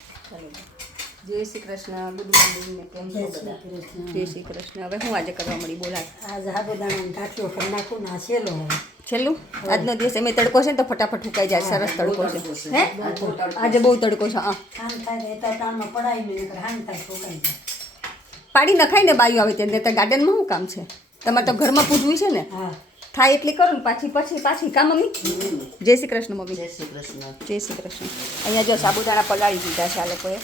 ચાલો જય Shri Krishna, good morning ને કેમ છો બધા? જય શ્રી કૃષ્ણ. હવે હું આજે કરવા મળી બોલા? આજ સાબુદાણાનો ગાંઠિયો કરી નાખું ને આ છેલ્લો હવે છેલ્લું આજનો દિવસ એમ તડકો છે ને તો ફટાફટ ફૂકાઈ જાય. સરસ તડકો છે હે આજે બહુ તડકો છે. હા હાન થાય એટલા ટાણમાં પડાય નહીં હાન થાય ઠોકાઈ જાય. પાડી નખાય ને બાયું આવે ત્યાં ગાર્ડનમાં શું કામ છે? તમારે તો ઘરમાં પૂજવું છે ને. હા થાય એટલી કરો ને પાછી કા મમ્મી? જય શ્રી કૃષ્ણ મમ્મી. જય શ્રી કૃષ્ણ. જય શ્રી કૃષ્ણ. અહીંયા જો સાબુદાણા પલાળી દીધા છે આ લોકોએ.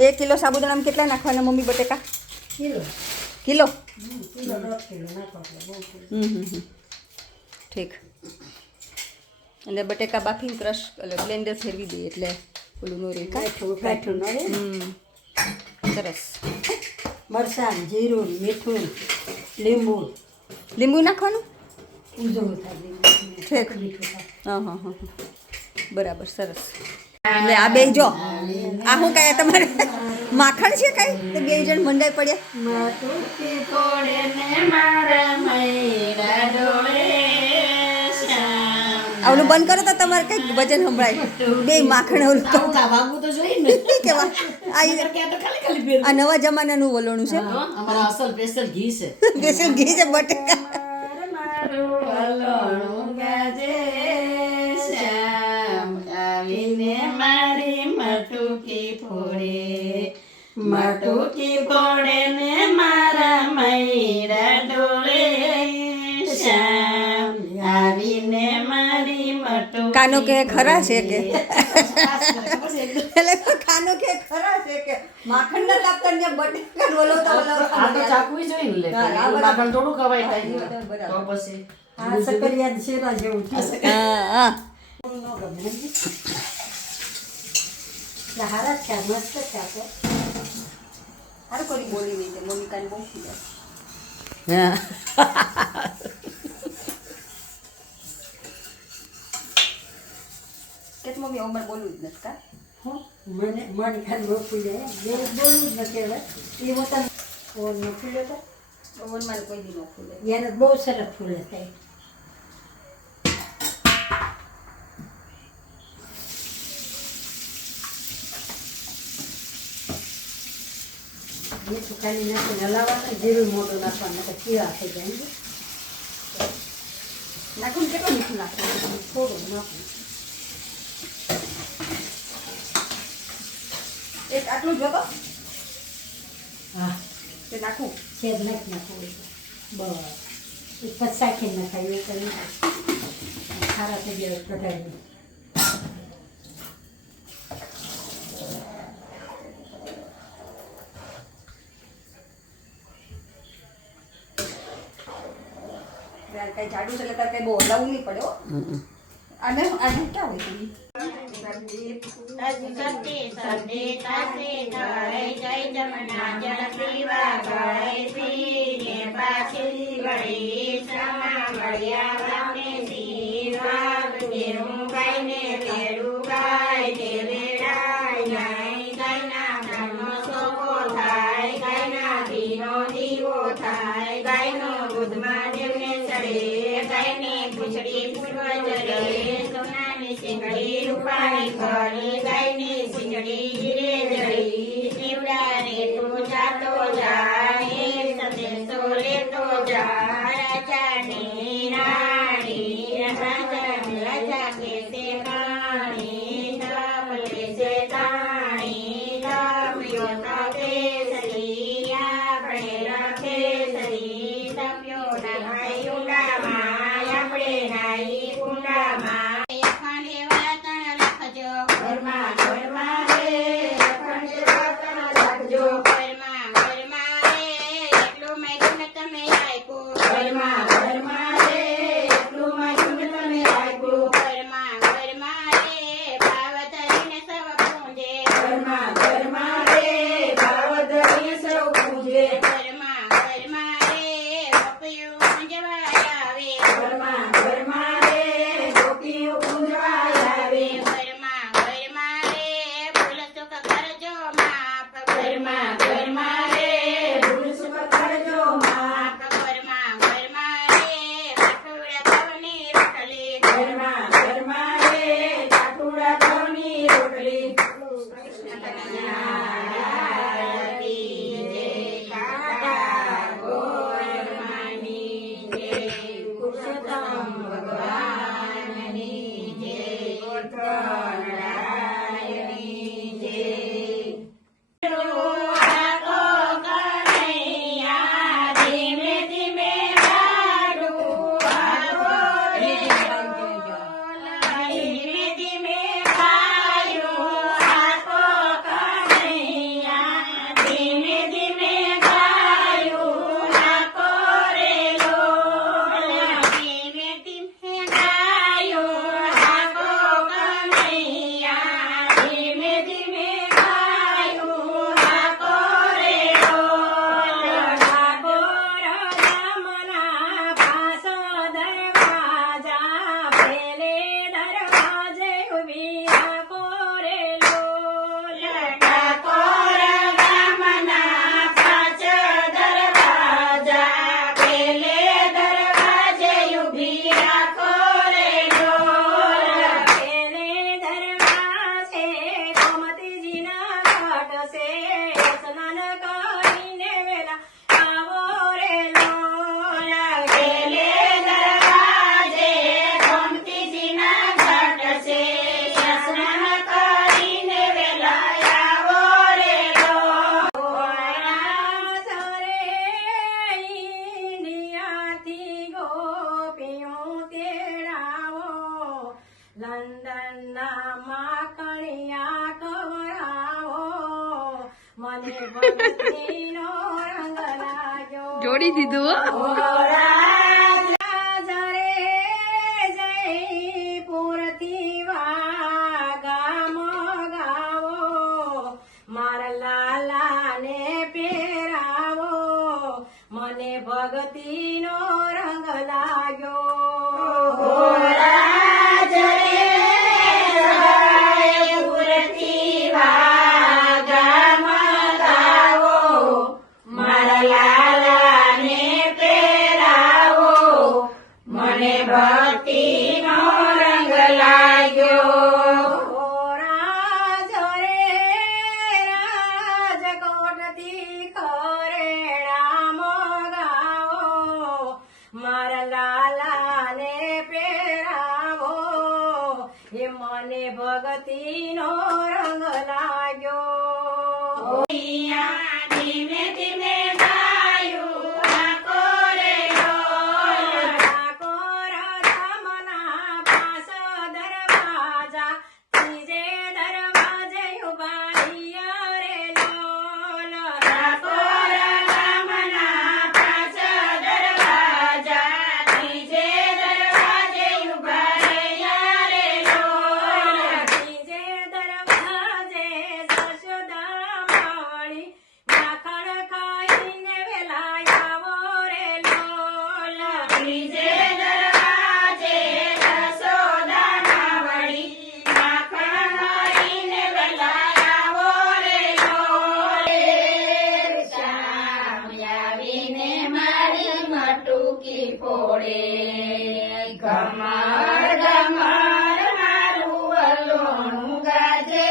2 કિલો સાબુદાણામાં કેટલા નાખવાના મમ્મી બટેકા? Kilo kilo? કિલો 1.5 કિલો નાખો એટલે બહુ ઠીક. એટલે બટેકા બાફીને ક્રશ એટલે બ્લેન્ડર ફેરવી દઈએ એટલે ઓલું નો રહે. કાઠું ન રે. સરસ. મરચાં જીરું મીઠું લીંબુ લીંબુ નાખવાનું? ઉજળું થાય ઠીક. મીઠું થાય. હા બરાબર. સરસ. એટલે આ બે જો આ શું કાંઈ તમારે માખણ છે કાંઈ તો 2 જણ મંડાઈ પડ્યા. ઓલું બંધ કરો તો તમારે કંઈક વજન સંભળાય. 2 માખણ ઓલું વાગવું તો જોઈએ ને. કેવા આ નવા જમાનાનું વલોણું છે. અમારા અસલ સ્પેશિયલ ઘી છે. દેશી ઘી છે બટેકા. મટુકી ફોડે ને મારા મૈરા ડોળે શ્યામ આવીને મારી મટુ કાનો કે ખરા છે કે એટલે કાનો કે ખરા છે કે માખણ ના લાગતા ને બટેકા બોલો તો આ તો ચાકવી જોઈ ને લે માખણ થોડું ખવાય થાય તો પછી આ સકરિયા શેરા જેવું છે. હા હારા છે મસ્ત છે આ તો. હારું કોઈ બોલી નહીં મમ્મી કાને બહુ ખીજાય. કે મમ્મી અમર બોલવું જ નથી કા? મને મન ખાન બહુ જાય બે બોલવું જ નથી હવે એ મોટા ફોન નો ફૂલે તો ઓવનમાં કોઈ દી ન ખુલે. એને બહુ સરસ ફૂલે થાય. મીઠું ખાલી નાખીને હલાવવાનું જીરું મોઢું નાખવાનું તો કીડા થઈ જાય ને. નાખું ને કેટલું મીઠું નાખવું? થોડું નાખવું. એક આટલું જોતો હા તે નાખું. છેદ નાખી નાખવું બસ એ પછી શાખી નાખાય એવું કરી ખારા થઈ જાય કઢાઈ. કઈ જાડું છે એટલે તારે કઈ બહુ હલાવવું નહીં પડે હો. આને ક્યાં હોય તું? રૂપાણી ઘરે ગાયની સિંગડી હીરે જડી શિવડા રે તું જાતો જાય સંદેશો લેતો જાય રાજાની રાણી રાજા કેસે કાણી તપ લેશે કાણી તપ્યો તપે સરી આપણે રાખે સરી તપ્યો નાય કુંડામાં આપણે નાઈ કુંડામાં ઘરમાં રે ચાટુડા ઘરની રોટલી મને ભગતીનો રંગ લાગ્યો. જોડી દીધું હો. રાજા રે જયપુરથી વાગામ ગાવો, મારા લાલાને પહેરાવો, મને ભગતીનો રંગ લાગ્યો. રાજકોટથી ખરેડામ ગાવો, મારા લાલાને પહેરાવો, એ મને ભગતીનો રંગ લાગ્યો. ધીમે ધીમે ગાયું આખો રે ડોલ. ઠાકોર તમના પાસ દરવાજા, ત્રીજે દરવાજે ઉભા રહ્યા રે લોલ. ઠાકોર ગામના પાછ દરવાજા, ત્રીજે દરવાજે ઊભા રહ્યા રે લોલ. ત્રીજે દરવાજે જશોદા માવડી, માખણ ખાઈને વેલા આવો રે લોલ. ત્રીજે દરવાજે જશોદામાં વળી, માખણ મારીને વેલા આવો રે લોલ. શ્યામ આવીને મારી મટુકી ફોડે, ઘમર ઘમર મારું વલોણું ગાજે.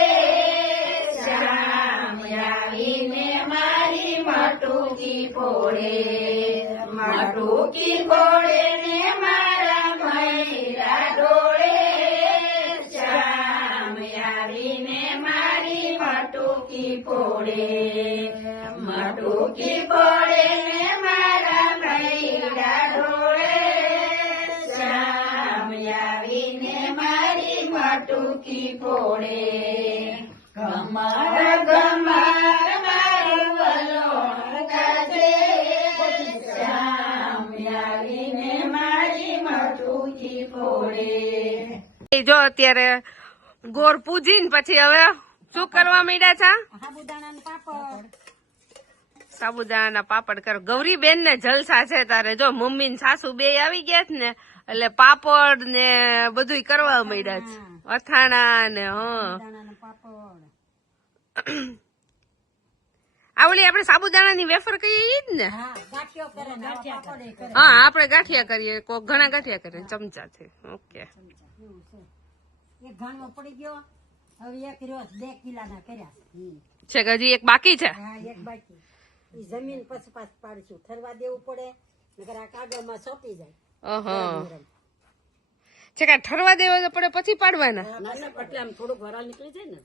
શ્યામ આવીને મારી મટુકી ફોડે, મટુકી ફોડે ને મારા ભૈરા ડોળે. શ્યામ આવીને મારી મટુકી ફોડે, મટુકી ફોડે ને મારા ભૈરા ડોળે. શ્યામ આવીને મારી મટુકી ફોડે, ઘમર ઘમર મારું વલોણું ગાજે. શ્યામ આવીને મારી મટુકી ફોડે. જો અત્યારે ગોર પૂજીને પછી હવે શું કરવા માંડ્યા છે? સાબુદાણાના પાપડ. સાબુદાણાના પાપડ કરો. ગૌરીબેન ને જલસા છે તારે. જો મમ્મી ને સાસુ બે આવી ગયા છે ને એટલે પાપડ ને બધું કરવા માંડ્યા છે. અથાણા ને સાબુદાણાના પાપડ. આ ઓલી આપણે સાબુદાણાની વેફર કહીએ ઈ જ ને? હા, ગાંઠિયો કરે ને આવા પાપડ ય કરે. હા આપણે ગાંઠિયા કરીએ. કોક ઘણા ગાંઠિયા કરે ચમચાથી. ઓકે. એવું છે. એક ઘાણો પડી ગયો, હવે એક રોજ 2 કિલાના કર્યા. છે કે હજી એક બાકી છે? હા, એક બાકી. ઈ જમીન પછી પાછ પાડીશું. ઠરવા દેવું પડે, નકર આ કાગળમાં ચોંટી જાય. છે કે ઠરવા દેવા તો પડે પછી પાડવાના? એટલે આમ થોડુંક વરાળ નીકળી જાય ને,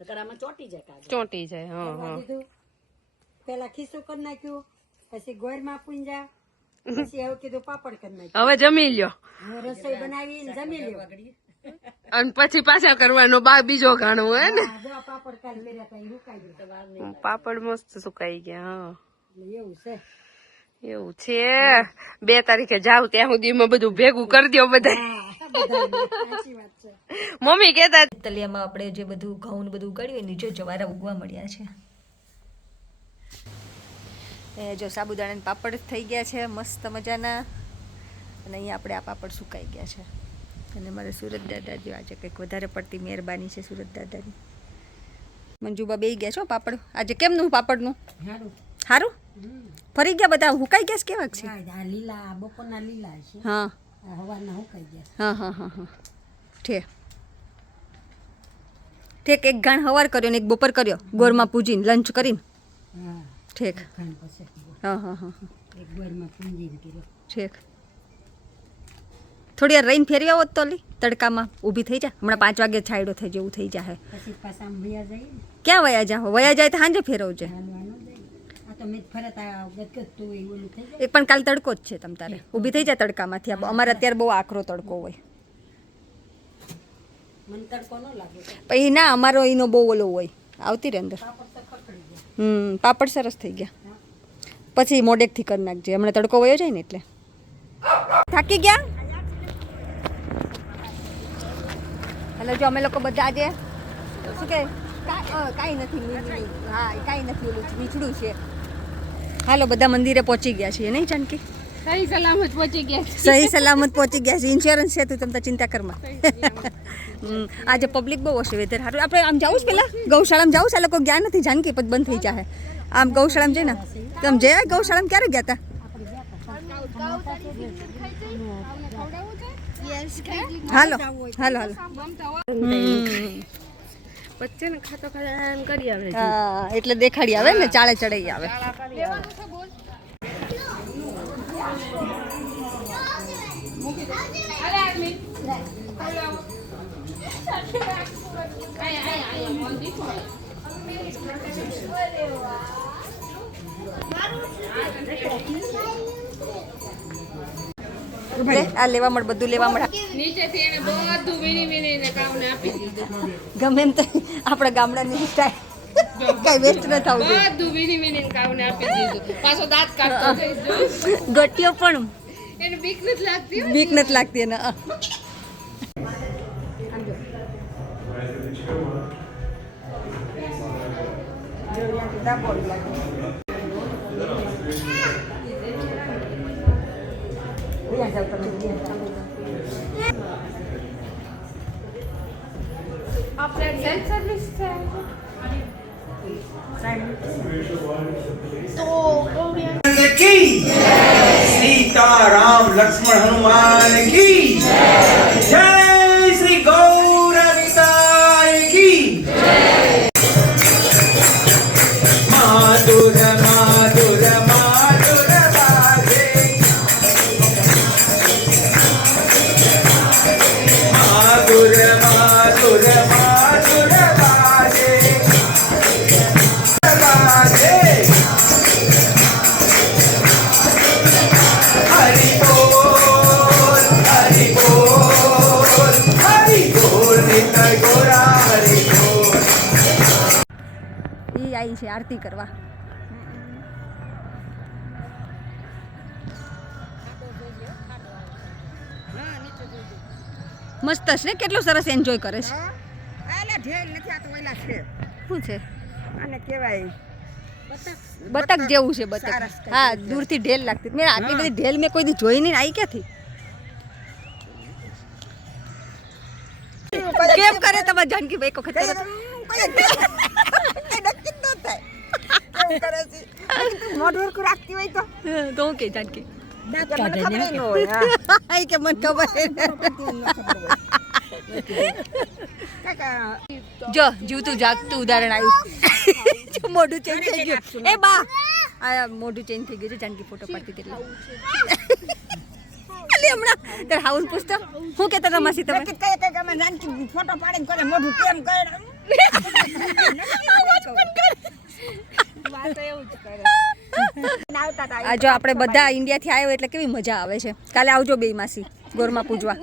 નકર આમાં ચોંટી જાય કાગળ. ચોંટી જાય. ઠરવા દીધું, પેલા ખીસું કરી નાખ્યું, પછી ગોળમાં પૂંજા, પછી હવે કીધું પાપડ કરી નાખ્યું. હવે જમી લ્યો હવે રસોઈ બનાવીને જમી લ્યો. અને પછી પાછા કરવાનો બીજો ઘાણો હે ને? હા, જો આ પાપડ કાલ કર્યા તા, ઈ હુકાઈ ગયા. પાપડ મસ્ત સુકાઈ ગયા. એટલે એવું છે. એવું છે. 2 તારીખે જાવ ત્યાં સુધીમાં બધું ભેગું કરી દો બધા. સાચી વાત છે. મમ્મી કેતા તલિયામાં આપણે જે બધું ઘઉં બધું ઉગાડ્યું નીચે જવારા ઉગવા મળ્યા છે. એ જો સાબુદાણાના પાપડ થઈ ગયા છે મસ્ત મજાના, અને અહીંયા આપણે આ પાપડ સુકાઈ ગયા છે. અને મારે સુરત દાદા જો આજે કંઈક વધારે પડતી મહેરબાની છે સુરત દાદાની. મંજુબા બેહી ગયા છો પાપડ. આજે કેમનું પાપડનું? સારું ફરી ગયા બધા? હુકાઈ ગયા છે કેવા છે? આ લીલા બપોરના લીલા છે. હા આ હવારના હુકાઈ ગયા. હા હા હા હા ઠીક ઠીક. એક ગાણ હવાર કર્યો ને એક બપોર કર્યો ગોરમાં પૂજીને લંચ કરીને. હા, ઠીક. ખાંડ પછી હા હા હા હા એક ગોળમાં પૂંજીને કર્યો. ઠીક. થોડી વાર રહીને ફેરવી આવો તો લી તડકામાં ઊભી થઈ જા. હમણાં 5 વાગે છાયડો થઈ જેવું થઈ જાય. પછી પાછા આમ વયા જઈએ ને, ક્યાં વયા જાઓ? વયા જાય તો સાંજે ફેરવજે. હાલવાનું જાય. આ તો મેં ફરત આ ગતગતું હોય ઓલું થઈ જાય. એક પણ કાલ તડકો જ છે તમ તારે. ઊભી થઈ જાય તડકામાંથી. અમારે અત્યારે બહુ આકરો તડકો હોય. મને તડકો ન લાગે. પછી ના અમારો એનો બહુ ઓલો હોય. આવતી રે અંદર. પાપડ તો ખખડી ગયા. પાપડ સરસ થઈ ગયા. પછી મોડેકથી કરી નાખજે, હમણાં તડકો વયો જાય ને એટલે. થાકી ગયા? એટલે જો અમે લોકો બધા આજે શું કે કાંઈ નથી, હા કાંઈ નથી, ઓલું વીછડું છે. હાલો બધા મંદિરે પહોંચી ગયા છીએ નહીં જાનકી? સહી સલામત પહોંચી ગયા સહી સલામત પહોંચી ગયા છે. ઇન્સ્યોરન્સ છે, તું તમ તાર ચિંતા કરમાં. આજે પબ્લિક બહુ હશે, વેધર સારું. આપણે આમ જાવું જ પેલા ગૌશાળામાં જાવું છે, આ લોકો ગયા નથી જાનકી, પછી બંધ થઈ જાય. આમ ગૌશાળામાં જઈને તમે જયા ગૌશાળામાં ક્યારે ગયા હતા? હાલો હાલો હાલો. વચ્ચે ને ખાતો ખાતો કરી આવે. હા એટલે દેખાડી આવે ને, ચાળે ચડાઈ આવે. આ લેવા મળ, બધું લેવા મળ. નીચેથી એને બધું વીણી વીણીને કામને આપી દીધું. ગમે એમ તો આપણા ગામડાની સ્ટાઈલ કઈ વેસ્ટ ન થવું જોઈએ. બધું વીણી વીણીને કામને આપી દીધું. પાછો દાંત કાઢતો જઈશ. ગટિયો પણ એને બીક નથી લાગતી. બીક નથી લાગતી એને. આપણે સેલ્ફ સર્વિસ છે. की सीता राम लक्ष्मण हनुमान की जय श्री गौरविताय की माधुर माधुर माधुर बाजे माधुर माधुर माधुर बाजे बाजे हरि बोल हरि बोल हरि बोल नित्य गौरा हरि बोल. એ આવી છે આરતી કરવા. મસ્ત છે ને, કેટલું સરસ એન્જોય કરે છે. શું છે? બતક જેવું છે બતક. હા દૂરથી ઢેલ લાગતી. મેં આટલી બધી ઢેલ મેં કોઈ દી જોઈ નહીં. આવી ક્યાંથી? કેમ કરે તમારે જાનકીભાઈ? એક વખત કરો તો હું કે જાનકી આઈ કે મને ખબર જો જીવતું જાગતું ઉદાહરણ આવ્યું. મોઢું ચેન્જ થઈ ગયું. એ બા આ મોઢું ચેન્જ થઈ ગયું છે. જાનકી ફોટો પાડતી એટલે હમણાં તાર હાઉન પૂછતો હું કહેતા હતા માસી તમે? ફોટો પાડીને કોને મોઢું કેમ કરે? આ જો આપણે બધા ઇન્ડિયાથી આવ્યો એટલે કેવી મજા આવે છે. કાલે આવજો બે માસી ગોરમાં પૂજવા.